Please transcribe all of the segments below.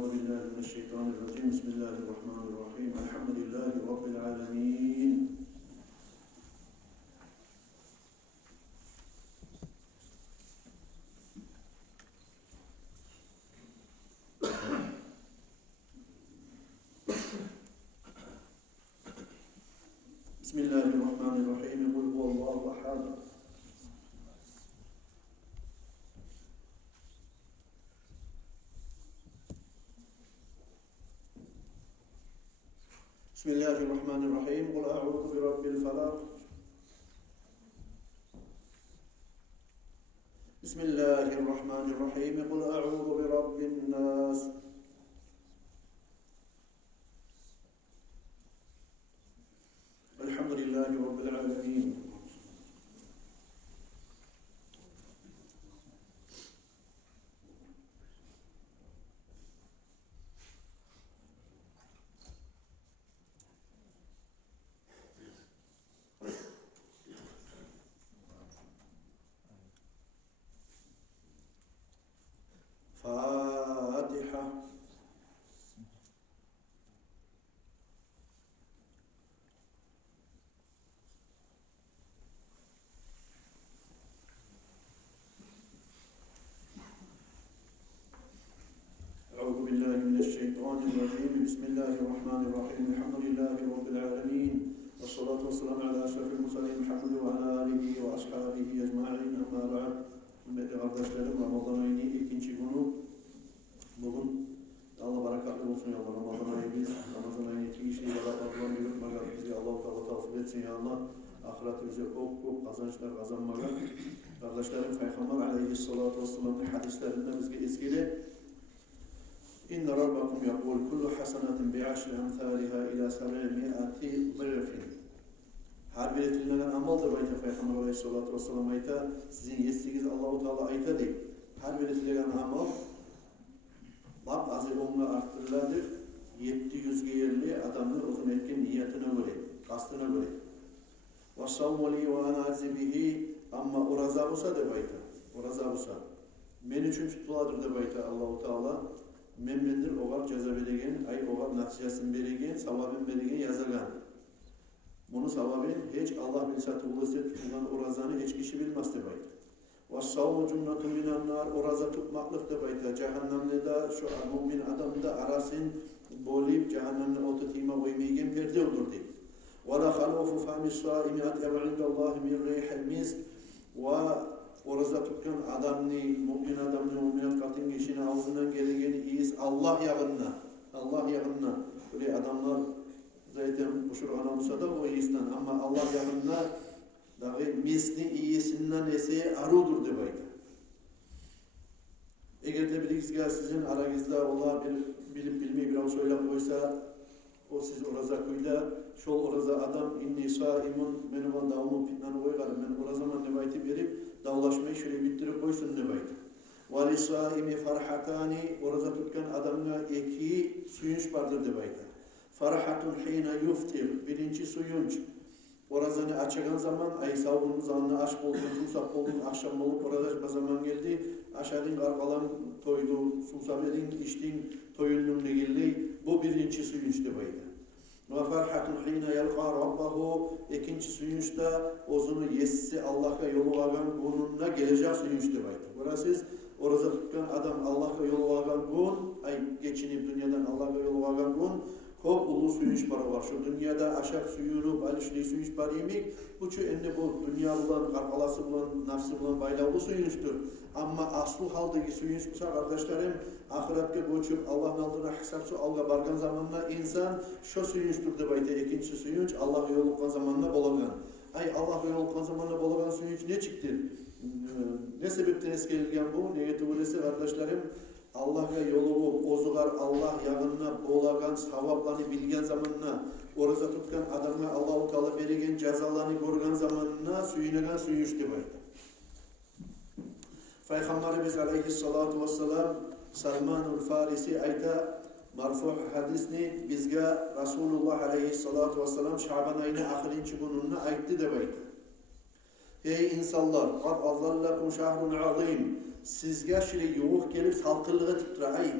أعوذ بالله من الشيطان الرجيم بسم الله الرحمن الرحيم الحمد لله رب العالمين بسم الله الرحمن الرحيم قل هو الله أحد بسم الله الرحمن الرحيم قل أعوذ برب الفلق بسم الله الرحمن الرحيم قل أعوذ برب الناس الحمد لله رب العالمين فاتحة أعوذ بالله من الشيطان الرجيم بسم الله الرحمن الرحيم الحمد لله رب العالمين والصلاة والسلام على أشرف المرسلين محمد وعلى آله وأصحابه أجمعين أما بعد kardeşlerim Ramazan ayının ikinci günü bugün Allah barakatlı olsun ya Allah Ramazan ayı biz Ramazan ayının iki işi Allah'tan yürütmeye bizi Allah-u Teala tavsiye etsin ya Allah ahiret bize çok kazançlar kazanmaya kardeşlerim Peygamber aleyhissalatu vesselam'ın hadislerinde bizge eskili İnne Rabbakum yakul kullu hasenatin bi'aşri emthaliha ila 700 zirfin her bir etililen amaldır bayta Peygamber aleyhissalatu vesselam ayta sizin yestiğiniz Allah-u Teala ayta değil. Her bir etililen amal bak azı onunla arttırıladır. 700 yerli adamın uzun etkin niyetine göre, kastına göre. وَالصَّوْمُ لِي وَاَنَا عَزِبِهِ ama oraza olsa da bayta. Oraza olsa. Men için tutuladır da bayta Allah-u Teala. Mendir oğar cezabedegen, ay oğar naticesin beregen, savabın beregen yazagan. Bunu savabın hiç Allah bilsatı ulusiyet tutulan orazanı hiç kişi bilmez de bayta. وَالصَّوْمُ جُنَّةٌ مِنَ النَّارِ oraza tutmaklık da bayta. Cehennemde de şu mümin adam da arasın bolayıp cehennemde otutima uymaygen perde olur değil. وَلَا خَلْوَفُ فَامِ الصَّائِمِ أَتْيَبَ عِنْدَ اللّٰهِ مِنْ رِيحِ الْمِسْكِ oraza tutkan adamını, mümin adamını, müminat katın geçine ağzından gelegeni iyiyiz Allah yağınına. Böyle adamlar zaten kuşur anamsa da o iyisinden ama Allah yağınına dahi misli iyisinden ese arudur de bayda. Eğer de bilgisizler sizin aranızda Allah bilip bilmeyi biraz söylem koysa o siz oraza kuyla şol oraza adam inni saimun menuvan davamı fitnanı koyarım ben orazaman nebayti verip davlaşmayı şöyle bitirip koysun nebayti. وَلِسَّائِمِ فَرْحَتَانِ oraza tutkan adamına iki suyunç vardır debayda. Farhatun hina yuftir birinci suyunç orazanı açılan zaman ay savunun zanını aşk oldun, susap oldun, akşam olup orada zaman geldi aşağıdın kargalan toydu, susap edin, içtin toyunun ne geldi bu birinci suyunç debayda. Ve farhatun hina yalqa rabbahu ikinci suyunçta ozunu yessi Allah'a yolu varan bununla gelecek suyunç debayda. Burası oraza tutkan adam Allah'a yolu varan gün ay geçinip dünyadan Allah'a yolu varan gün çok ulu suyunç para var. Şu dünyada aşağı suyunu, alışlı suyunç para yemek. Bu şu enne bu dünya bulan, karkalası bulan, nafsı bulan baylavlı suyunçtur. Ama aslı haldaki suyunç olsa kardeşlerim, ahirette göçüp Allah'ın aldığına hesap su alga bargan zamanla insan şu suyunçtur da bayta ikinci suyunç Allah'a yolukkan zamanla bolagan. Ay Allah'a yolukkan zamanla bolagan suyunç ne çıktı? Ne sebepten eskelgen bu? Niyeti bu dese kardeşlerim, Allah'a yolu ozugar Allah yağınına bolagan savaplarını bilgen zamanına oraza tutkan adamına Allah-u Teala beregen cezalarını görgen zamanına suyunagan suyunçtu bayda. Peygamberimiz aleyhissalatu vesselam Salmanul Farisi ayta marfu hadisni bizge Resulullah aleyhissalatu vesselam Şaban ayının ahirinci gününde aytti de bayda. Ey insanlar, qad azallakum şahrun azim. Sizge şile yoğuk gelip salkıllığı tutra ay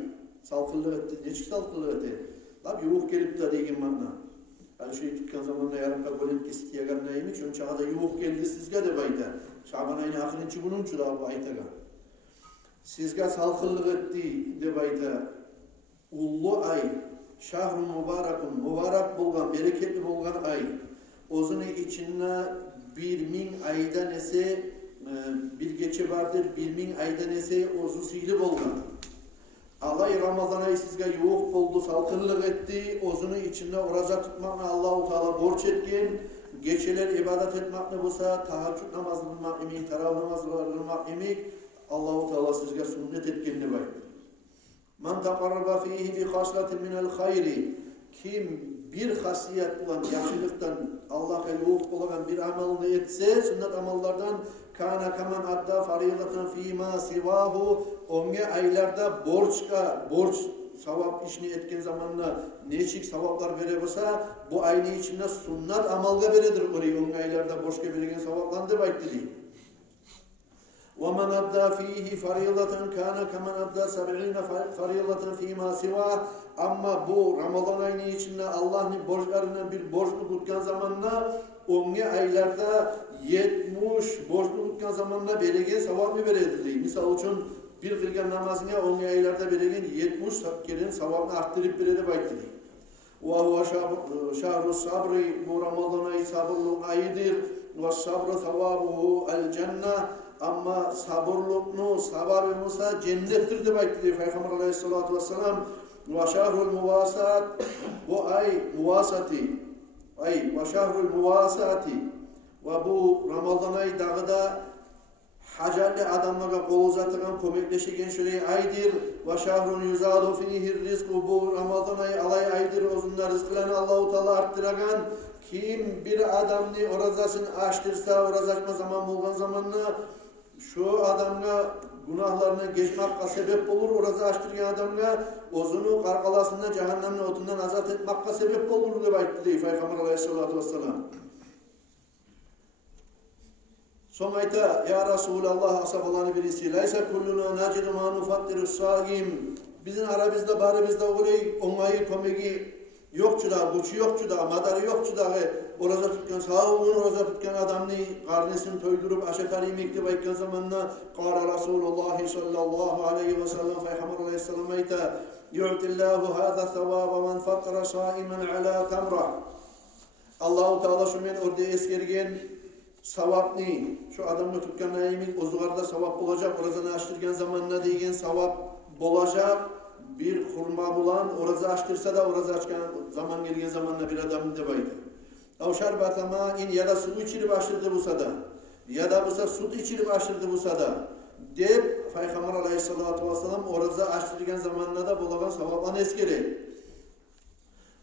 Salkınlık etti. Neçik salkınlık etti? Lab yuğuk gelip de degen mağna. Yani şu tutkan zamanda yarımka golem kesip yegan neymiş? Şunun çağda yuğuk geldi sizge de bayta. Şaban ayını akırınçı bununçu da bu aytaga. Sizge salkınlık etti de bayta. Ullu ay, şahrun mübarakun, mübarak bolgan, bereketli bolgan ay. Ozunu içinde 1000 aydan ese bir geçe vardır, 1000 aydan ese ozu sihli bolgan. Alay Ramazan ayı sizge yoğuk boldu, salkınlık etti, ozunu içinde oraza tutmakla Allah-u Teala borç etken, geçeler ibadet etmekle bulsa, tahaccud namazı bulmak imi, taravih namazı bulmak imi, Allah-u Teala sizge sünnet etkenini bay. Man taqarraba fihi bi haslatin minel hayri. Kim bir hasiyet bulan yaxşılıktan Allah'a yoğuk olan bir amalını etse, sünnet amallardan kana kaman adda faridatan fîmâ sivahu, onge aylarda borç savap işini etken zamanla neçik savaplar vere bolsa, bu aylı içinde sünnet amalga veredir orayı, onge aylarda borçka veregen savaplandı baytili. وَمَنْ أَبْدَى ف۪يهِ فَرِيَضَةً كَانَ كَمَنْ أَبْدَى 70 فَرِيَضَةً ف۪ي مَا سِوَى. Ama bu Ramazan ayının içinde Allah'ın borçlarından bir borçlu tutkan zamanla onge aylarda 70 borçlu tutkan zamanla beregen sevap mı verildi? Misal için bir kılgan namazına onge aylarda beregen 70 kere sevabını arttırıp veredi baytili. وَهُوَ شَهْرُ الصَّبْرِ. Bu Ramazan ayı sabırlık ayıdır. وَالصَّبْرُ ثَوَابُهُ الْجَنَّةِ. Ama sabırlıknu, sabarımıza cennettir de baytili Peygamber aleyhissalatu vesselam. Ve şahrul muvasat, bu ay muvasati, ve şahrul muvasati, ve bu Ramazan ayı dağıda hacatli adamlara kol uzatılan, kömekleşigen şöyle aydır. Ve şahrun yuzadu finihir rizku. Bu Ramazan ayı alay aydır. Ozunda rızkılarını Allah-u Teala arttıragan. Kim bir adamını orazasını açtırsa, oraz açma zaman bulgan zamanla şu adamga günahlarına geçmakka sebep olur, orazı açtırgan adamga ozunu kargalasında cehennemin otundan azat etmakka sebep olur diye aytti Peygamber aleyhissalatu vesselam. Son ayta ya Resulallah asabalarını birisi leyse kulluna nacidu ma nufattiru sâim. Bizim aramızda barımızda orayı onayı komegi yokçu da, güçü yokçu da, madarı yokçu da oraza tutkan, sağlığını oraza tutkan adamını karnesini toydurup aşetari mektep ayıkken zamanla Kâra Resulullah sallallahu aleyhi ve sellem Peygamber aleyhisselam ayta yu'tillahu hâzâ sevâbe men fattara sâimen alâ temrah. Allah-u Teala şu men orada eskergen savapni, şu adamı tutkan neymin ozugarda savap olacak, orazını açtırgan zamanla degen savap olacak. Bir hurma bulan, orazı açtırsa da orazı açkan zaman gelgen zamanla bir adamın debaydı. Avşar batama in ya da su içirip açtırdı bu sada. Ya da bu süt içirip açtırdı bu sada. Deyip Peygamber aleyhissalatu vesselam orazı açtırgan zamanla da bulagan savaplan eskeri.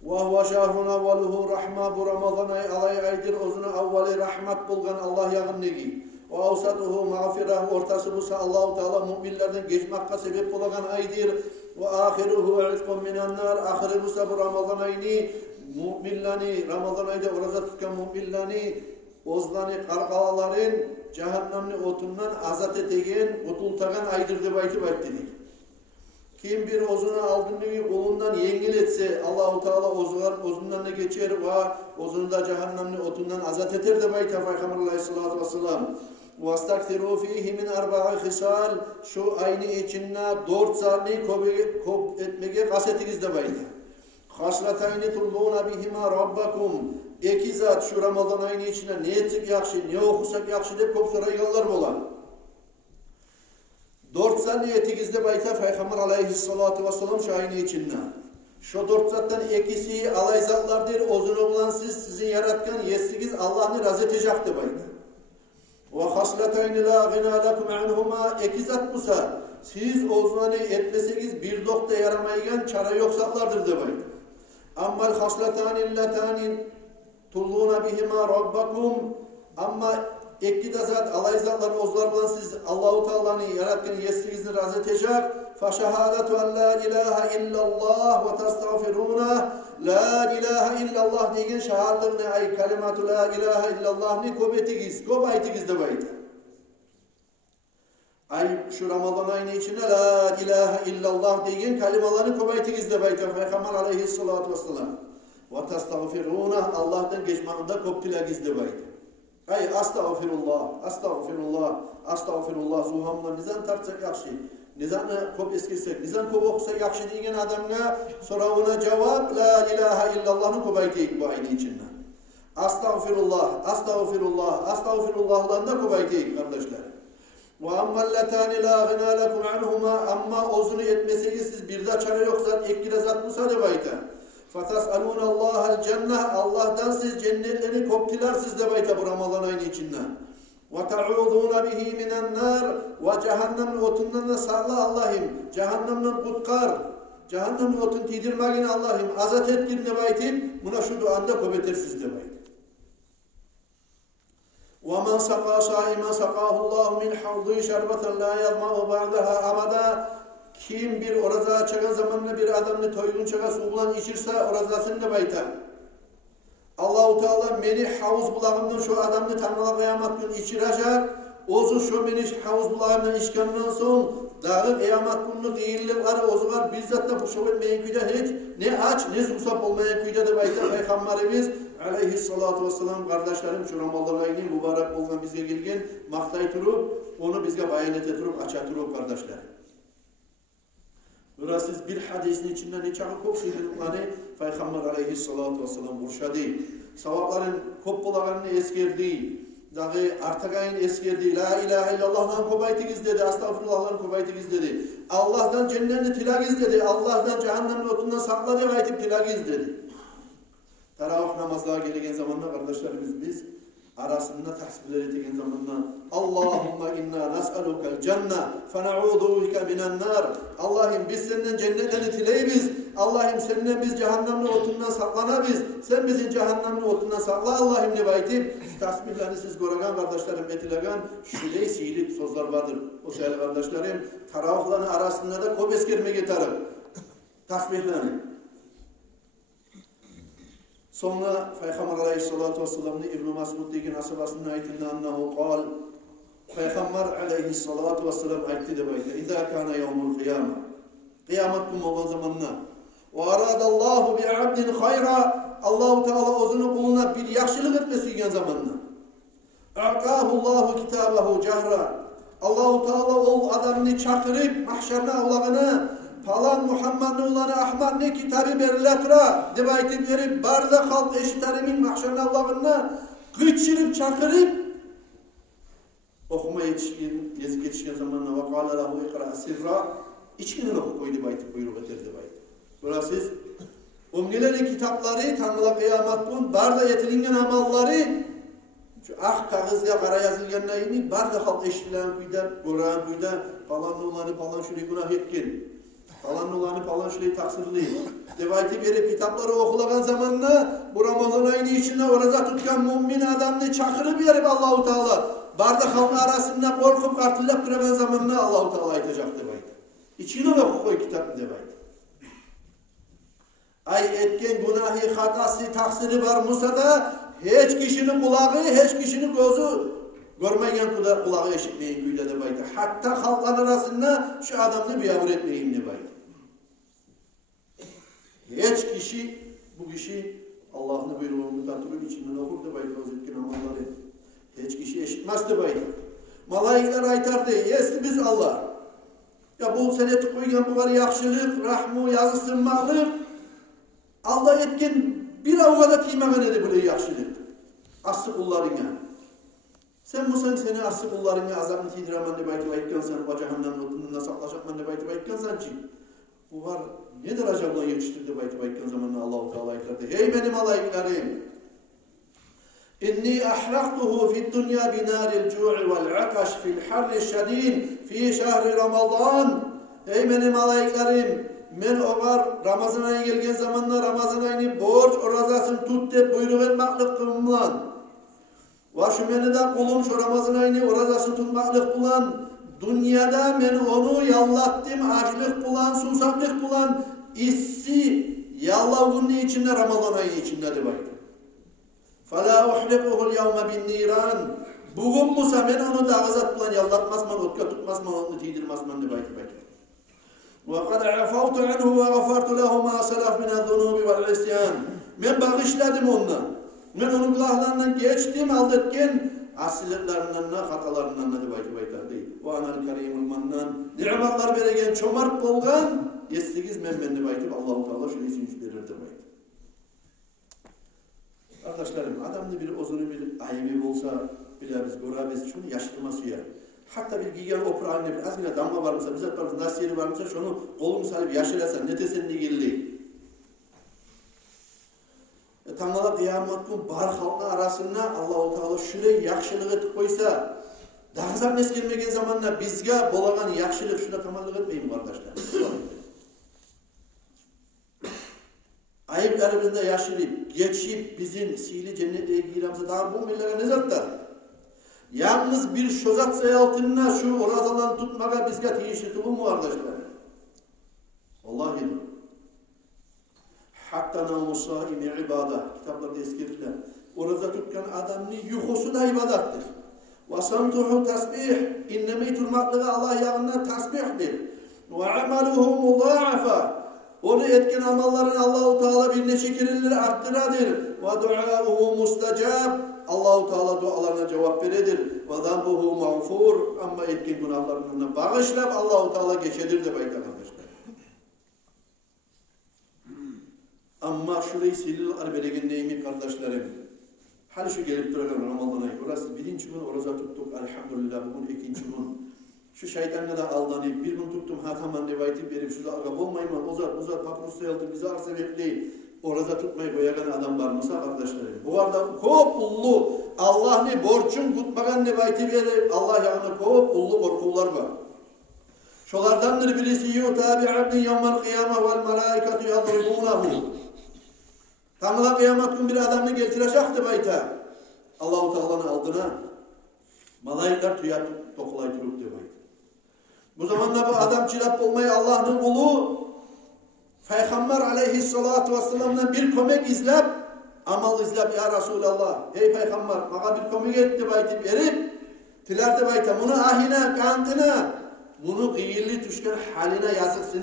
وَهُوَ شَهْرٌ اَوَّلُهُ rahma. Bu Ramazan ayı alay aydır. Ozuna avvali rahmat bulgan Allah yağın negi. O avsatuhu mağfirah. Ortası busa Allah-u Teala müminlerden geçmakka sebep bulagan aydır. Ve ahiruhu izkun minennar. Ahiri busa bu Ramazan ayını müminlerini, Ramazan ayda oraza tutkan müminlerini, ozlarını, kargalaların cehennemli otundan azat etegen, otultagan aydır de bayti baytili. Kim bir ozunu aldığını kolundan yengil etse Allah-u Teala ozundan ne geçer ve ozunu da cehennemli otundan azat eder de bayti Peygamber aleyhissalatu vesselam. وَاسْتَكْثِرُوا ف۪يهِ مِنْ اَرْبَعِ خِسَالٍ. Şu aynı içinde 4 zarni kop etmeye kasetiniz de baydı. خَسْلَتَيْنِ تُرْضُونَ بِهِمَا رَبَّكُمْ. İki zat şu Ramazan ayını içinde ne etsek yakşı, ne okusak yakşı deyip kop sorayganlar olan. 4 zarni etiniz de baydı Peygamber aleyhissalatu vesselam şu aynı içinde. Şu 4 zattan ikisi alay zatlardır. Ozunu olan sizin yaratkan yesiniz Allah'ını razı edecek de baydı. وَخَسْلَتَيْنِ لَا غِنَى لَكُمْ عَنْهُمَا. İki zat busa, siz ozmanı etmeseniz bir dokta yaramaygen çare yoksaklardır demeyin. اَمَّا الْخَسْلَتَانِ اللَّتَانِ تُلُّونَ بِهِمَا رَبَّكُمْ. Ama iki de zat, alay zatlar, ozlar bulan siz Allah-u Teala'nı yaratken yesinizi razı edecek. فَشَهَادَةُ أَنْ لَا إِلَٰهَ إِلَّا اللّٰهِ وَتَسْتَغْفِرُونَ. La ilahe illallah degen şahadlığına ay kalimatu la ilahe illallah ni kobetigiz, kobaytigiz de baydı. Şu Ramazan ayının içinde la ilahe illallah deyin kelimalarını kobaytınızda bayta Peygamber aleyhissalatu vesselam. Ve testağfiruna Allah'tan geçmanında koptilagizde bayta. Astağfirullah, astağfirullah, astağfirullah zuhamla nizan tartsak yakşı. Nizanı kop eskilsek, nizan kop okusak yakşı deyin adamına sonra ona cevap la ilahe illallah'ını kobaytayık bu ayının içinde. Astağfirullah, astağfirullah, astağfirullah'dan da kobaytayık kardeşler. وَاَمَّا اللَّتَانِ لَا غِنَا لَكُمْ عَنْهُمَا Ama ozunu yetmeseniz siz bir de çare yoksa ikkide zat musade bayta. فَتَسْأَلُونَ اللّٰهَ الْجَنَّةِ Allah'tan siz cennetlerini koptiler siz de bayta bu Ramazan ayının içinden. وَتَعُوذُونَ بِهِ مِنَ النَّارِ Ve cehennem otundan da sağla Allah'ım. Cehennemden kutkar. Cehennem otun tidirmagin Allah'ım. Azat etkin de baytip. Buna şu duanda kobetir siz de bayta. وَمَنْ سَقَى صَائِمًا سَقَاهُ اللّٰهُ مِنْ حَوْضِهِ شَرْبَةً لَا يَظْمَأُ بَعْدَهَا أَبَدًا Kim bir oraza çıkan zamanla bir adamını toygun çıka su bulan içirse orazasını da bayta. Allah-u Teala beni havuz bulağından şu adamını tanrıla kıyamet günü içirecek. Ozu şu beni havuz bulağından içkenden son dağı kıyamet günü kıyırlıkları ozular bizzat da bu şov etmeyen kuyda hiç ne aç ne susap olmayan kuyda da bayta Peygamberimiz aleyhissalatu vesselam kardeşlerim şu Ramazan ayının mübarek olan bize gelgen maktay turup onu bizge bayan eteturup aça turup kardeşler. Burası bir hadisin içinden ne çakı kop sıydırıklarını Peygamber aleyhissalatu vesselam burşadı. Savapların kop bulağını eskerdi. Dağı artıkayın eskerdi. La ilahe illallah'dan kobaytınız dedi. Estağfurullah'dan kobaytınız dedi. Allah'tan cennetini tilagiz dedi. Allah'tan cehennemin otundan sakladı ayetip tilagiz dedi. Taravih namazlığa gelegen zamanla kardeşlerimiz biz arasında tahsibler ettiğin zamanla Allahümme inna nas'alukel cennet fena'udhu bike minen nar Allah'ım biz senden cennetlerini tileyibiz. Allah'ım senden biz cehennemli otundan saklanabiz. Sen bizi cehennemli otundan sakla Allah'ım ne baytip tasbihlerini siz göregan kardeşlerim etilegan şüley sihirli sözler vardır. O sevgili kardeşlerim taravihlerin arasında da kop eskerme getirir. Tasbihlerini. Sonra Peygamber aleyhissalatu vesselam'ın İbn-i Mas'ud diyen asabasının ayetinde annahu kal Peygamber aleyhissalatu vesselam ayette de bayta İzâ kâne yevmul kıyâme Kıyamet günü olan zamanına ve aradallahu bi'abdin hayra Allah-u Teala ozunu kuluna bir yaxşılık etmesi gen zamanına A'kâhullahu kitâbehu cahra Allah-u Teala o adamını çakırıp mahşerine avlağına falan Muhammed'in olanı Ahmet ne kitabı beriletura debaytip verip barda halk eşitlerimin mahşerine avlağına gıçırıp çakırıp okuma yazık yetişken zamanına ve kâle lahu ikra sirra içkini oku koydu baytip buyruk eterdi baytip. Burası siz ongeleri kitapları Tanrı'la kıyamet gün barda yetilingen amalları şu ah kağızya kara yazılgen neyini barda halk eşitleyen kuyda Kur'an kuyda falan olanı falan şöyle günah etkin. Falan olanı falan şöyle taksirliyim. Devayeti verip kitapları okulagan zamanına bu Ramazan ayının içinde orada tutkan mümin adamını çakırıp verip Allah-u Teala bardak halkı arasında korkup kartılap kıragan zamanına Allah-u Teala aytacak devayeti. İçine de koy kitabını devayeti. Ay etken günahı, hatası, taksiri var Musa da hiç kişinin kulağı, hiç kişinin gözü görmeyen kulağı eşitleyin güyle devayeti. Hatta halkların arasında şu adamını biyabır etmeyin devayeti. Hiç kişi, bu kişi Allah'ın buyruğunu tatırıp içinden okur da bayit vaziyetkin amalları. Hiç kişi eşitmez de bayit. Malaikler aytardı, yesti biz Allah. Ya bu seneti koygan bu var yakşılık, rahmu, yazısınmalık. Allah etkin bir avgada timemen edi böyle yakşılık. Aslı kullarına. Sen Musa'nın seni aslı kullarına azabını tidiremen de bayit vayitken sen, o cehennemin otundan saklaşakman de bayit vayitken sen ki. Bu var ne derece buna yetiştirdi bayit vayitken zamanında Allah-u Teala ayetlerdi. Hey benim malaiklerim! İnni ahraktuhu fid dünya binaril cu'i vel akaş fil harri şedin fi şehri Ramazan. Hey benim malaiklerim! Men oğar Ramazan ayı gelgen zamanında Ramazan ayını borç orazasını tut deyip buyruk etmeklik kılınlan. Ve şu meni de kulun şu Ramazan ayını orazasını tutmaklık bulan dünyada men onu yallattım, açlık bulan, susaklık bulan issi yallavunun içinde Ramazan ayı içinde de baydı. فَلَا اُحْلِقُهُ الْيَوْمَ بِالنِّيرَانِ Bugün Musa men onu da azat bilen yallatmasman, otka tutmasman, onu tiydirmasman deb aytib aytdi. Wa qad afawtu anhu wa ghafartu lahu ma salaf min az-zunubi wal isyan. Men bağışladım ondan. Men onun günahlarından geçtim, aldetken asiletlerinden, hatalarından deb aytib aytadi. Wa anal karimul mannan. Ni'matlar beregen çomart bolgan, estigiz men deb aytib Allahu Teala şu isim verir deb aytdi. Kardeşlerim, adamda bir ozunu bir ayıbı olsa biliriz, görürüz, şunu yaşatılması ya. Hatta bir giygen opera haline bir azgına damga varmışsa, bizzat varmışsa, nasiyeri varmışsa, şunu kolunu salıp yaşırasa, netesen nigilli. Tanrı'la kıyametkin bar halkı arasında Allah-u Teala şurayı yakşılık etip koysa, dağızam neskelmegen zamanla bizge bolagan yakşılık şurada tamallık etmeyin kardeşler. Ayıplarımızda yaşayıp, geçip bizim sihirli cennete giremse daha bu millere ne zatlar? Yalnız bir şozat sayaltınına şu orazalan tutmaga bizge teyişli tutun mu kardeşler? Vallahi hatta namusaimi ibadah. Kitaplarda eskirtiler. Oraza tutkan adamın yuhusu da ibadattır. Vasamtuhu tasbih. İnnemeyi turmaklığı Allah yağında tasbihdir. Ve amaluhu mudâafa. Onu etken amalların Allah-u Teala bir neçekirilleri arttıradır. Ve duauhu mustajab. Allah-u Teala dualarına cevap veredir. Ve zambuhu mağfur. Ama etken günahlarından bağışlap Allah-u Teala geçedir de bayta kardeşler. Ama şurayı silil arbelegen neymi kardeşlerim. Hali şu gelip duruyor Ramazan ayı. Orası birinci gün oraza tuttuk. Elhamdülillah bugün ikinci gün. Şu şeytanla da aldanıp bir gün tuttum hataman rivayeti verip şu da agab olmayma uzat paprus sayıldı bize arsa bekleyin. Oraza tutmayı koyagan adam var mısa kardeşlerim? Bu arada kop ullu Allah'ını borçun tutmagan rivayeti verip Allah yağına kop ullu korkullar var. Şolardandır birisi yutabi abdin yevmel kıyama vel malaikatu yadribunahu. Tamla kıyamet gün bir adamını geltirecekti bayta. Allah-u Teala'nın aldığına malaikler tüya tokulay turup diyor bayta. Bu zamanda bu adam çilap olmayı Allah'ın kulu Peygamber aleyhissalatu vesselam'dan bir kömek izlep amal izlep ya Resulallah ey Peygamber bana bir kömek etti baytip verip tilerde bayta bunu ahine kantına bunu gıyilli tüşken haline yazıksını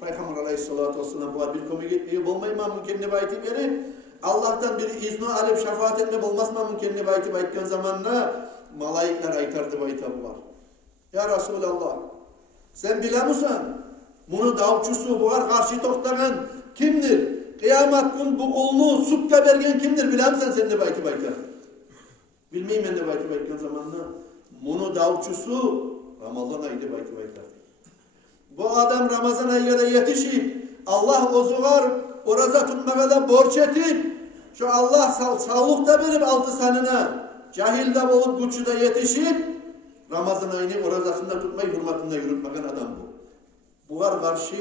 Peygamber aleyhissalatu vesselam bu bir kömek etmeyi olmayma mümkünne baytip verip Allah'tan bir izni alıp şefaat etme olmazma mümkünne baytip aytkan zamanla malaikler aytardı bayta bu var. Ya Resulallah sen bilir misin? Bunu davçusu bu var karşı toktagan kimdir? Kıyamet gün bu kulunu sukka bergen kimdir? Bilir misin sen de bayti baytar? Bilmeyim ben de bayti baytkan zamanla. Bunu davçusu Ramazan ayıydı bayti baytar. Bu adam Ramazan ayına yetişip Allah ozuğar oraza tutmaya da borç etip şu Allah sağlıkta verip altı sanına cahilde olup güçü de yetişip Ramazan ayını orazasında tutmayı hürmetinde yürütmeyen adam bu. Buğar karşı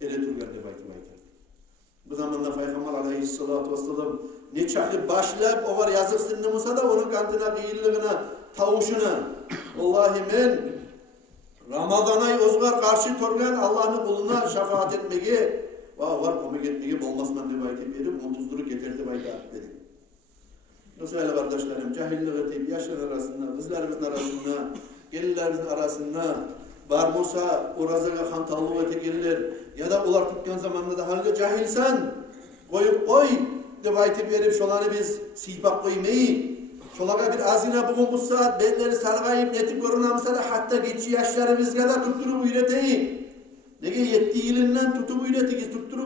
ele turgardı baytı baytı. Bu zamanda Peygamber aleyhissalatu vesselam ne çakı başlayıp o var yazık sinnemisa da onun kantına, kıyılığına, tavuşuna. Vallahi men Ramazan ayı ozgar karşı turgan Allah'ın kuluna şefaat etmeye ve var komik etmeye olmasman diye baytı verip muntuzluru getirdi baytı dedi. Nasıl öyle kardeşlerim, cahillik etip yaşlar arasında, kızlarımızın arasında, gelinlerimizin arasında var olsa orazaga hantallık ete gelirler ya da ular tutkan zamanında da halde cahilsen koyup koy de baytip verip şolanı biz sihbak koymayı şolaga bir azine bugün bu saat belleri sargayıp netip görünamsa da hatta geçi yaşlarımızga da tutturup üreteyi nege yetti yılından tutup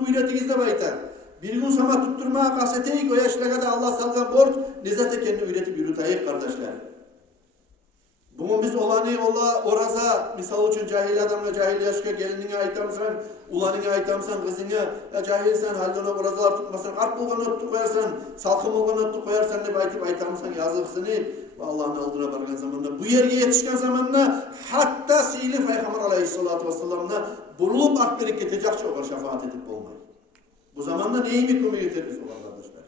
ürettigiz de bayta. Bir gün sana tutturmaya kaseteyi o yaşlara da Allah salgan borç nezate kendi üretip yürüteyik kardeşler. Bugün biz olanı oraza misal için cahil adamla cahil yaşka gelinine aytamsan, ulanına aytamsan, kızına cahilsen halde ona orazalar tutmasan, art bulgan öttü koyarsan, salkım bulgan öttü koyarsan ne baytip aytamsan yazıksını ve Allah'ın aldığına bargan zamanında bu yerge yetişken zamanında hatta sihirli Peygamber aleyhissalatu vesselam'na burulup akberik getecekçe o şefaat edip olmayı. Bu zamanda neyi mi konu yeteriz olan kardeşler?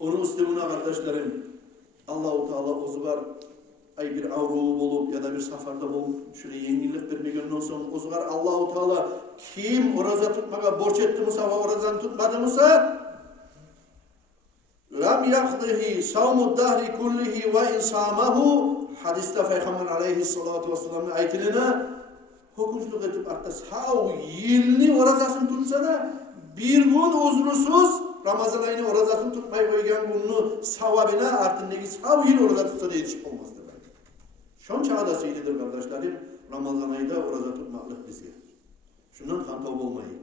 Onun üstüne kardeşlerim Allah-u Teala ozugar ay bir avruğu bulup ya da bir safarda bulup şuraya yenilik vermegen olsun ozugar Allah-u Teala kim oraza tutmaya borç etti musa ve orazan tutmadı musa lem yakdihi savmud dahri kullihi ve insamahu hadiste Peygamber aleyhissalatu vesselam'ın ayetiline hukumculuk edip hatta sav yılını orazasını tutsa da bir gün uzunusuz Ramazan ayını orazasını tutmayı koygan bunu savabına artık negi sav yıl oraza tutsa da yetişip olmazdı. Şun çağda seylidir kardeşlerim, Ramazan ayında oraza tutmaklık bizge. Şundan kantov olmayı.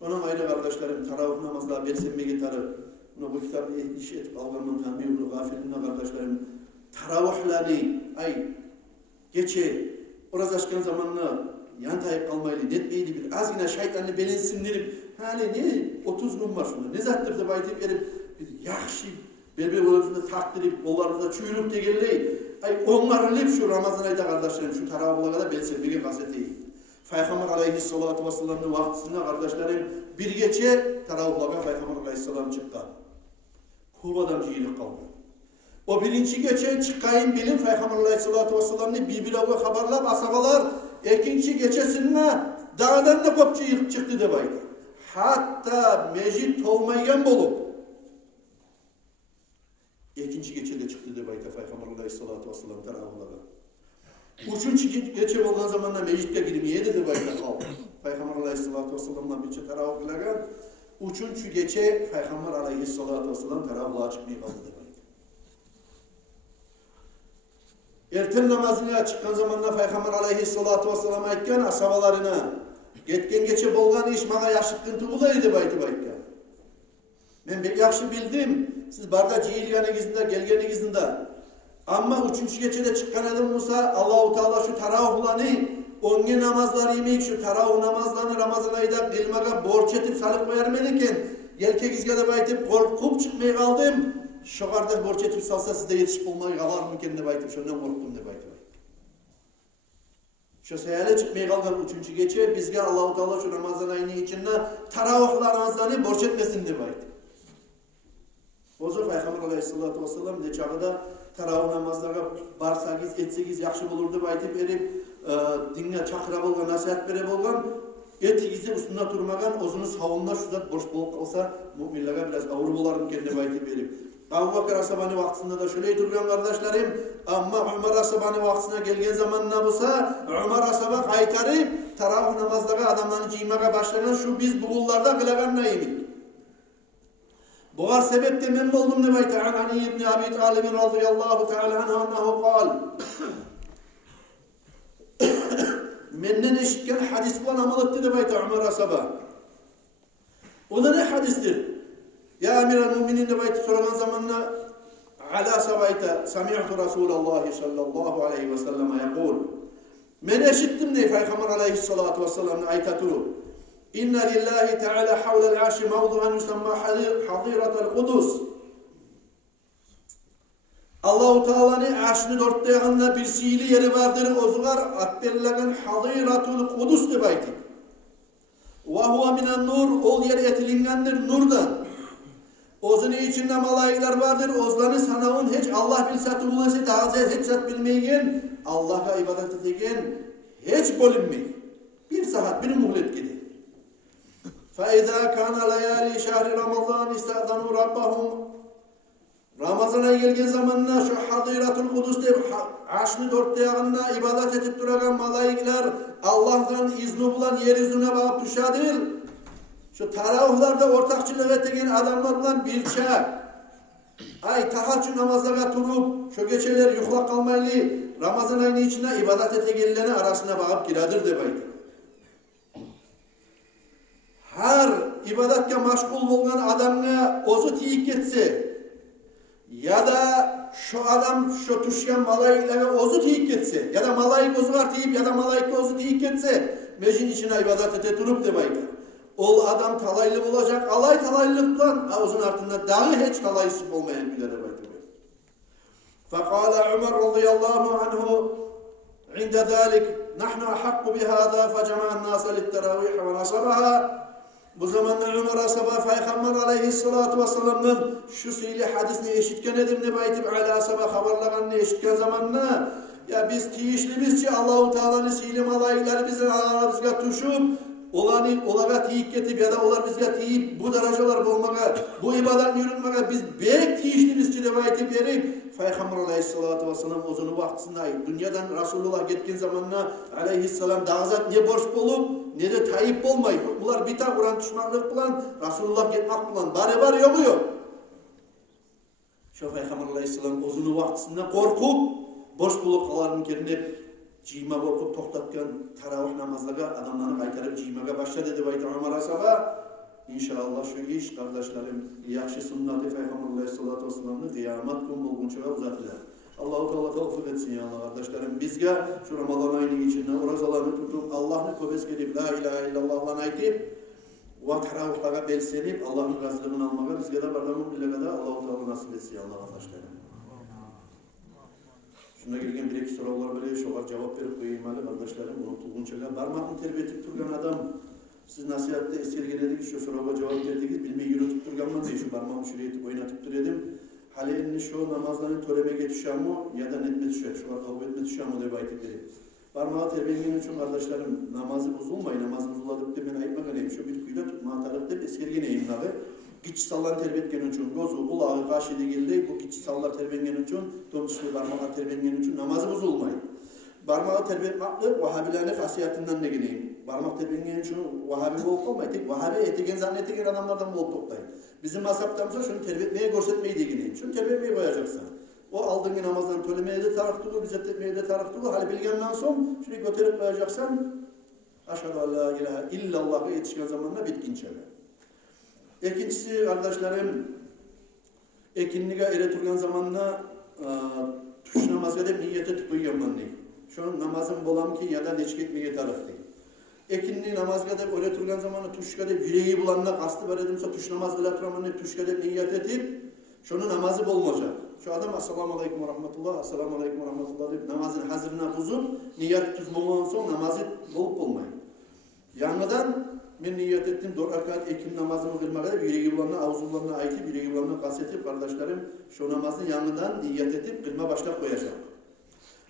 Onun ayrı kardeşlerim, taravih namazla belsenme gitarı, bu kitabı iş etip alganın tanbihunu, gafilinde kardeşlerim, taravihleri, geçe, orası açkan zamanla yan tayip kalmaylı, netmeydi bir, az yine şeytanını belinsindirip, ne, 30 gün var şunda, ne zattır da baytip verip, bir yakşı, belbe taktırıp, kollarımıza çüyürüp de gelirleyi, onları hep şu Ramazan ayda kardeşlerim, şu taravihla kadar belsenmeye gazeteyi. Peygamber aleyhissalatu vesselam'ın vaktisinde kardeşlerim bir gece taravuhlaga Peygamber aleyhissalam çıktı. Kubadan ciyilik kaldı. O birinci gece çıkayın bilin Peygamber aleyhissalatu vesselam'ın birbirine haberlap asabalar ikinci gecesinde dağdan da kopçu yıkıp çıktı de baydı. Hatta mecid olmayan bulup ikinci gecede çıktı de baydı Peygamber aleyhissalatu vesselam taravuhlaga. Üçüncü gece olan zamanla meclitte girmeye de bayda kaldı. Peygamber aleyhissalatu vesselam'la bir taravih kılagan. Üçüncü gece Peygamber aleyhissalatu vesselam taravihla çıkmaya kaldı. Erten namazına çıkan zamanla Peygamber aleyhissalatu vesselam aytken asabalarına getken gece bolgan iş bana yaşıkkıntı bulaydı baydı bayda. Ben pek yaxşı bildim. Siz barda cihilganigizinde, gelgenigizinde. Ama üçüncü gecede çıkan adam Musa Allah-u Teala şu taravihlarını, onge namazları yemek şu taravih namazlarını Ramazan ayda kılmaga borç etip salıp koyarmenken yelkegizge de baytip korkup çıkmaya kaldım. Şu kadar borç etip salsa sizde yetişip olmayı kalar mıken de baytip şundan korktum de baytip. Şu seyale çıkmaya kalkan üçüncü gece bizge Allah-u Teala şu Ramazan ayının içinde taravihlar namazlarını borç etmesin de baytip. O zaman Peygamber aleyhissalatu vesselam de çağda taravih namazlarga barsagiz, etsegiz yaxşı bulurdu baytip erip dinle çakıra bolgan, nasihat bere bolgan etigizi üstünde turmagan, ozunu savunma şu zat boş bulup kalsa müminlerge biraz ağır bolarım kendine baytip erip. Abu Bakr Asabani vaktinde de şöyle durgan kardeşlerim, ama Ömer Asabani vaktine gelgen zamanına bulsa, Ömer Asaba kaytarıp taravih namazlarga adamlarını ciymeye başlayan şu biz bugullarda kılagan neyimik. Buğar sebepte men boldum ne bayta an Ali ibn Abi Talib radıyallahu teala anhu kal. Menden eşitken hadis bulan amal etti de bayta Ömer Asaba. O da ne hadistir? Ya Emir-el Müminin de bayta soran zamanla ala sabayta sami'tu Resulullah sallallahu aleyhi ve sellem yakul. Men eşittim ne Peygamber aleyhissalatu vesselam'ın aytaturu. İnna lillahi teala havlel arşi mevdu'an yusamma hadiratel kudus. Allah-u Teala'nın arşını dörtte yanında bir sihirli yeri vardır. Ozugar atberilen hadiratul kudus de bayti. Ve huve minen nur, ol yer etilingendir nurdan. Ozun içinde malayikler vardır. Ozlarını sanavun hiç Allah bilsatı bulası daha ziyade hiç zat bilmeyen, Allah'a ibadet edegen hiç bölünmeyin. Bir saat bir muhlet gidiyor. فَاِذَا كَانَ لَيَالِي شَهْرِ رَمَضَانِ اِسْتَعْدَنُوا رَبَّهُمْ Ramazan'a gelgen zamanla şu hadiratul kudus deyip arşını dörtte yanına ibadet edip duragan malayikler Allah'tan izni bulan yeryüzüne bakıp düşadır. Şu taravihlarda ortakçılık ettiğin adamlarla birçe tahaccüd namazlara turup şu geceler yuhlak kalmaylı Ramazan ayının içine ibadet etegenlerini arasına bakıp giradır demeyidir. Her ibadetle maşgul olan adamına ozu tiyik etse ya da şu adam şu tuşyan malayiklere ozu tiyik etse ya da malayik ozu var tiyip ya da malayikle ozu tiyik etse mecin içine ibadet ete durup demeyidir. Ol adam talaylı olacak, alay talaylılıkla ozun altında dahi hiç talaysız olmayan bile demeyidir. Fekala Ömer radıyallahu anhu inde zalik nahnu ahakku bihada fecema'an nasa litteravih ve nasabaha. Bu zamanlar Ömer Asaba Peygamber aleyhissalatu vesselam'ın şu sihirli hadisini eşitken edim ne baytip Ali Asaba haberlerini eşitken zamanla ya biz tiyişli bizce Allah-u Teala'nın sihirli malayikleri bizim aramızda tuşup Olara tiyip getip ya da olar bizge tiyip bu darajalar bulmaga, bu ibadat yürütmege biz bek tiyişli rivayeti verip Peygamber aleyhissalatu vesselam uzun vaktinde dünyadan Resulullah getken zamanına aleyhisselam dağızat ne borç bulup ne de tayip olmayı. Bunlar bir ta Kur'an düşmanlık bulan, Resulullah getmek bulan, bari yok. Şu Peygamber aleyhisselam uzun vaktinde korkup borç bulup kalarını kendine cima korkup toktatken taravih namazlarga adamlarını kaytarıp cimaga başladı dedi Bayt Ömer Asaba. İnşallah şu iş kardeşlerim yaxşı sünneti Peygamber aleyhissalatu vesselam'ın kıyamet gün bulgunçaga uzatılır. Allah-u Teala tevfik etsin ya Allah kardeşlerim. Bizge şu Ramazan ayının içinde orazalarını tutup Allah'ını köbes gelip la ilahe illallah'la aytip ve taravihlara belsenip Allah'ın razılığını almaga bizge de barlamın bile kadar Allah-u Teala nasip etsin ya Allah kardeşlerim. Şuna gelgen bir iki sorular böyle şolar cevap verip koyayım kardeşlerim unutulgunçaga. Barmağını terbiyetip durgan adam siz nasihatte esirgeledik şu soruğa cevap verdiniz bilmeyi yürütüp durganman diye şu barmağımı şuraya etip oynatıp duredim. Halilini şu namazlarını tölemege düşen mu ya da netme düşer, şular kabul etme düşen mu diye ayetleri. Barmağı terbiyenin için kardeşlerim namazı bozulmayın, namazı bozuladık diye ben ayıtmaganayım. Şu bir kuyuda tutmağı tarık deyip esirgeneyim nağı. Giç sallar terbiyetken için gozu, kulağı, kaşı digildi, bu giç sallar terbiyetken için, tomçuşlu barmağı terbiyetken için namazı bozulmayın. Barmağı terbiyetmaklık Vahabilerine hasiyetinden ne geleyim. Barmak terbiyetken için Vahabi olup olmayın. Tek Vahabi etegen zannetegen adamlardan olup toplayın. Bizim mazhaplarımızda şunu terbiyetmeye görsetmeyi de geleyim. Şunu terbiyetmeyi koyacaksın. O aldığın namazdan tölemeye de taraftığı, bizzat etmeye de taraftığı, hali bilgenden son şunu götürüp koyacaksan aşhadu en la ilahe illallah'a yetişken zamanla bitkinçe. İkincisi kardeşlerim, ekinliğe eretirgen zamanla tuş namazga dep niyete tıkıyamman değil. Şu namazın bolam ki ya da neçkek niyet araf değil. Ekinliği namazga dep eretirgen zamanla tuşka dep yüreği bulanla kastı var edimse tuş namaz kılatıramanı tuşka dep niyet edip şunu namazı bolmayacak. Şu adam assalamu aleykum ve rahmetullah, assalamu aleykum ve rahmetullah deyip namazın hazırına bozup niyet tuz bulmadan sonra namazı bolup olmayın. Yanıdan ben niyet ettim 4 rekat ekin namazımı kılmaya da yüreği bulanına, avzullarına aytip, yüreği bulanına kastetip kardeşlerim şu namazın yanından niyet etip kılma başlayıp koyacak.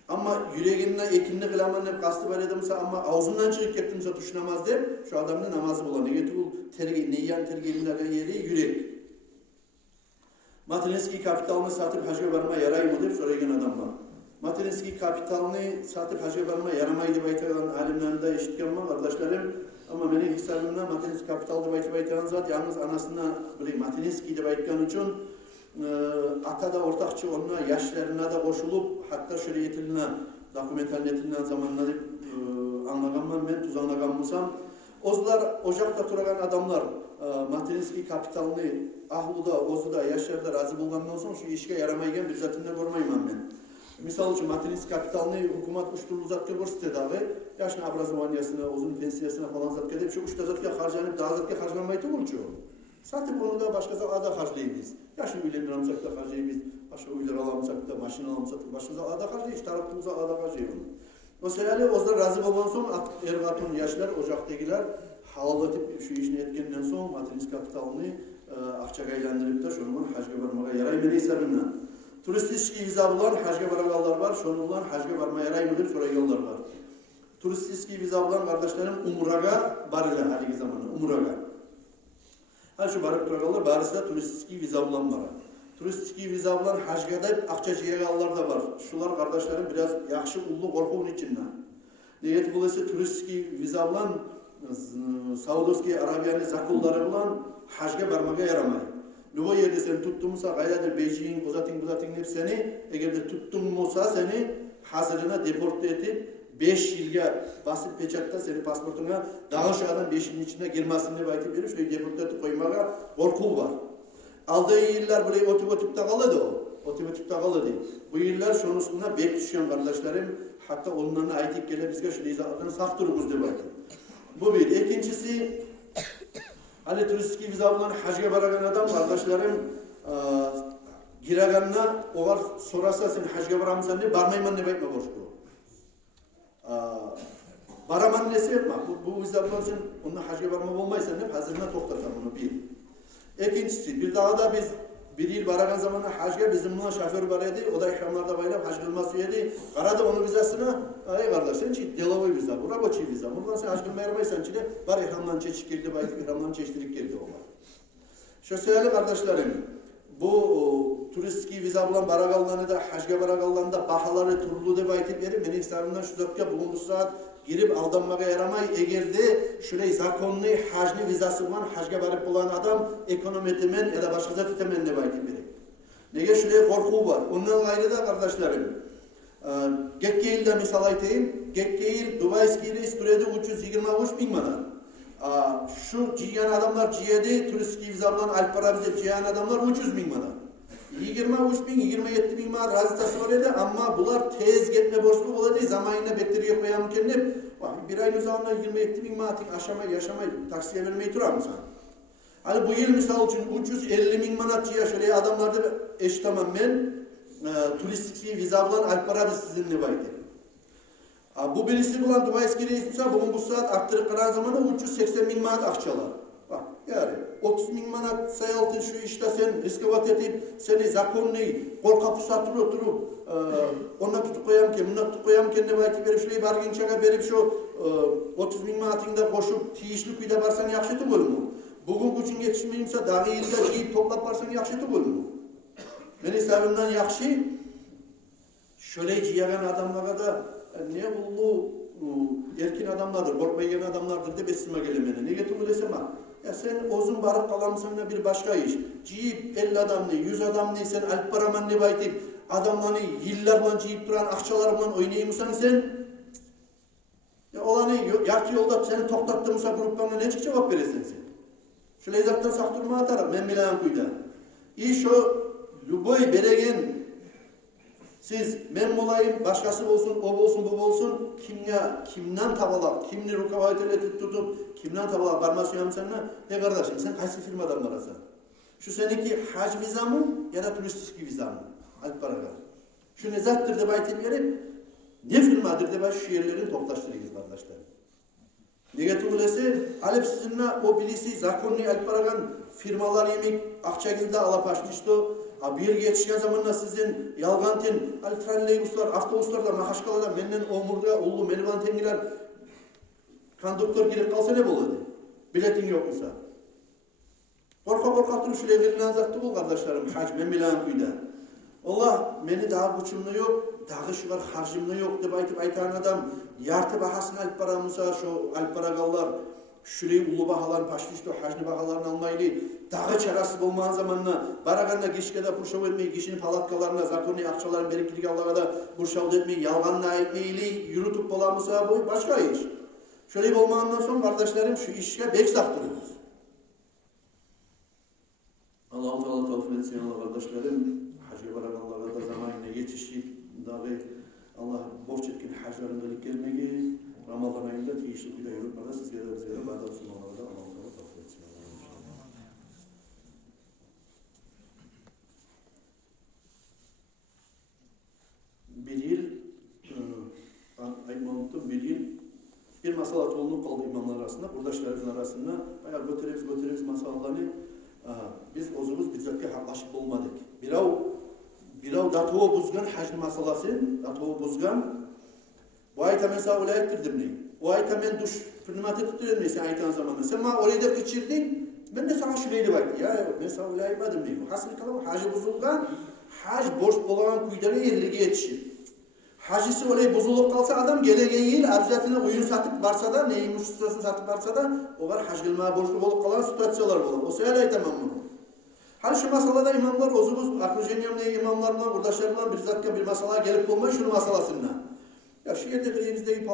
Ama yüreğinden ekinini kılamanın hep kastı var edimse ama avzundan çıkıp gittimse tuş namaz deyip şu adamın namazı bulan. Niyeti bu niyyan tergilinlerden yeri yürek. Matinski kapitalını satıp hacca varma yaray mı deyip sorayan adam var. Matinski kapitalını satıp hacca varma yaramaydı baytaran alimlerinde eşitken var kardeşlerim. Ama benim hesabımda Matinski kapitalda baytaran zat yalnız anasına böyle Matinski'de baytaran için ata da ortakçı onunla yaşlarına da koşulup hatta şöyle yetiline dokumental netinden zamanla deyip anlaganman ben tuz anlaganmışsam. Ozlar ocakta turagan adamlar Matinski kapitalını ahluda, ozuda, yaşlarda razı bulgandan sonra şu işe yaramaygen bir zatında görmeyim ben. Misal için Matinski kapitalını hukumat uçturulu zatka görsete dağı, yaşın abrazovaniyasına, uzun pensiyasına falan zatka deyip şu uçta zatka harcanıp daha zatka harcanmaydı olcu. Satıp onu da başka ada harcayabiliriz. Yaşın öylerini alamsak da harcayabiliriz, başka öyleri alamsak da, maşını alamsak da, başımıza ada harcayabiliriz, tarafımıza ada harcayabiliriz. O sebeple ozlar razı bulgan sonra ergatun yaşlar, ocaktakiler halatıp şu işini etkenden sonra Matinski kapitalını akçaga aylandırıp da şunun hacga varmaga yaray mı hesabına. Turistik viza bulan hacga varagalar var, şunun hacga varmaya yaray mıdır sorayanlar var. Turistik viza bulan kardeşlerim umraga barılar haligi zamanı, umraga. Ha şu barıp duragalar barısında turistik viza bulan var. Turistik viza bulan hacga da akça ciğerallar da var. Şular kardeşlerim biraz yakşı ullu korkuğun içinde. Niyet bulaysa turistik viza bulan Saudovski Arabiyanı zakulları bulan hacga barmaga yaramay. Nuva yerde sen tuttumsa gayradır Beijing, uzatin hepsini eğer de tuttumsa seni hazırına deporte edip 5 yılga basıp peçatta seni pasportuna daha aşağıdan 5 yılın içinde girmesini diye aytip verip şöyle deporte edip koymaga korku var. Aldığı yıllar buraya otobotipte kalıdı o. Otobotipte kalıdı. Bu yıllar şunun üstüne bek düşen kardeşlerim hatta onlarına aytip gelip bizge şu izahlarını sak durumuz diye aytip. Bu bir. İkincisi, hani turistik viza bulan hacga baragan adam kardeşlerim giraganına olar sorarsa sen hacga baramısan diye barmayman ne bekme boşku. Baraman nesi yapma. Bu viza bulan sen onunla hacga barma olmaysan hep hazırına toktatan bunu bir. İkincisi, bir daha da biz bir yıl baragan zamanı hacga bizim şoför var idi. O da ihramlarda baylap hac kılması yedi. Karadı onun vizasına. Ay kardeş sen çiğ delovoy viza. Bu raboçi viza. Bundan sen hac kılmaya yaramaysan çile var ihramdan çeşik girdi. Baytık ihramdan çeşitlik girdi olar. Şu sevgili kardeşlerim. Bu turistik viza bulan baragallarını da hacga baragallarında bahaları turulu deb aytip berip mening hesabımdan şu zatga bugün bu saat girip aldanmaga yaramay egerde şulay zakonlu hajni vizası bilan hajga barib bolan adam ekonomiyetimen ya da başka zat etemen deb aytip berip. Nege şulay korku var. Ondan gayrı da kardeşlerim. Gekke yilda misal aytayım. Gekke yil Dubayski reis turedi 323.000 manat. Şu ciyan adamlar ciyedi turistik viza bilan Alp Arabizde ciyan adamlar 300.000 manat. 23.000-27.000 manat razitası var edi, ama bular tez getme borçlu oladı, zamanına bekteriye koyalım kendine. Bir ayın uzağında 27.000 manat yaşamay, taksiye vermeyi turar mısın? Hani bu yıl misal için 350.000 manat ciya şöyle adamlarda eş tamam ben turistik viza bilan Alp Arabiz sizinle baydı. Bu birisi bilan Dubayski reis bugün bu saat arttırıp kalan zamanı 380.000 manat akçalar. Bak yani 30.000 manat sayaltın şu işte sen riskavat edip seni zakonlu kol kapısı atır oturup ona tutup koyamken, buna tutup koyamken de belki verip şurayı bargınçaga verip şu 30.000 manatında koşup tiyişli kuyda barsan yakşıtı bölü mü? Bugün gücün yetişmeyimse dağı yılda giyip toplap barsan yakşıtı bölü mü? Ben hesabımdan yakşı şöyle ciyagan adamlara da ne ulu erkin adamlardır, korkmayan adamlardır de besime gelemeni. Ne getirdi desem ha? Ya sen ozun barıp kalamsan bir başka iş. Ciyip 50 adamlı, 100 adamlı sen Alp Baraman ne baytip adamlarını yıllar bilan ciyip duran akçalar bilan oynayımsan sen ya olanı yartı yolda seni toktattırmışsa gruplarına ne cevap veresin sen? Şöyle izaktan sakturma atarım, men bilen kuyda. İş o Luboy beregen siz men olayım, başkası olsun, o olsun, bu olsun, kimden tabalak, kimni rukavayetele tutup, kimden tabalak barması yamsanına, he kardeşim sen kaysi firmadan barasın? Şu seninki hac viza mı ya da turistik viza mı? Alp Baraga. Şu nezattır de baytip yerim, ne firmadır de şu yerlerin toplaştırıyız kardeşlerim. Negetulesi, Alep sizinle o bilisi zakonlu Alp Baraga'nın firmalar yemek, akçagilde alapaşmıştı. Bir yetişken zamanla sizin yalgantin, trolleybuslar, avtobuslarda, mahaşkalarda, menden omurga, ulu, melivan tengiler, konduktor girip kalsa ne boladı? Biletin yok musa? Korka durup şöyle verilen zattı bul kardeşlerim, hac, men bilen kuyda. Allah, meni daha güçümlü yok, dağı şular harcımlı yok deb aytip aytan adam, yartı bahasını Alp Baramusa, şu Alp Baragallar, şurayı ulu bahalarını paştıştı, hacni bahalarını almaylı, dağı çarası bulmağın zamanına, baraganda geçkede burşav etmeyi, kişinin palatkalarına, zakonu akçaların beriklilik Allah'a da burşav etmeyi, yalganla etmeyi, yürütüp bolamısa bu başka iş. Şöyle olmağından sonra kardeşlerim şu işe bek saktırıyoruz. Allah-u Teala tavsiye etsin Allah kardeşlerim, hacı baragallara da zamanına yetişip, dağı Allah borç etkin hacların delik gelmeyi, Ramazan ayında tiyişlikle yürütmede sizlere de bizlere bazı sunumlarda Allah'a tavsiye etsin. Bir yıl, aymanlıkta bir yıl bir masal atolunluq kaldı imamlar arasında, buradaşlarımızın arasında bayağı götüremiz masallarını biz ozumuz bizzatga haqlaşıp olmadık. Birov datuva buzgan hajni masalasi, datuva buzgan bu ayta men sana öyle ettirdim ne? O ayta men duş fırnımatı tutuyorum ne sen aytan zamanında. Sen bana oraya da geçirdin, ben de sana şuraydı bak. Ya ben sana öyle aytmadım ne? Hasıl kalam hacı buzulgan, hac borç bolan kuydarı yerliğe yetişir. Hacısı öyle bozulup kalsa adam gelegen yıl abzatına uyun satıp varsa da neymiş ustasını satıp varsa da o var hac kılmaya borçlu olup kalan situasyonlar olur. O sefer aytamam bunu. Hani şu masalada imamlar ozumuz, aklıcemiyem ne imamlarla, buradaşlarla bir zatka bir masala gelip olmayı şunu masalasınlar. Ya şu yerde elimizde bir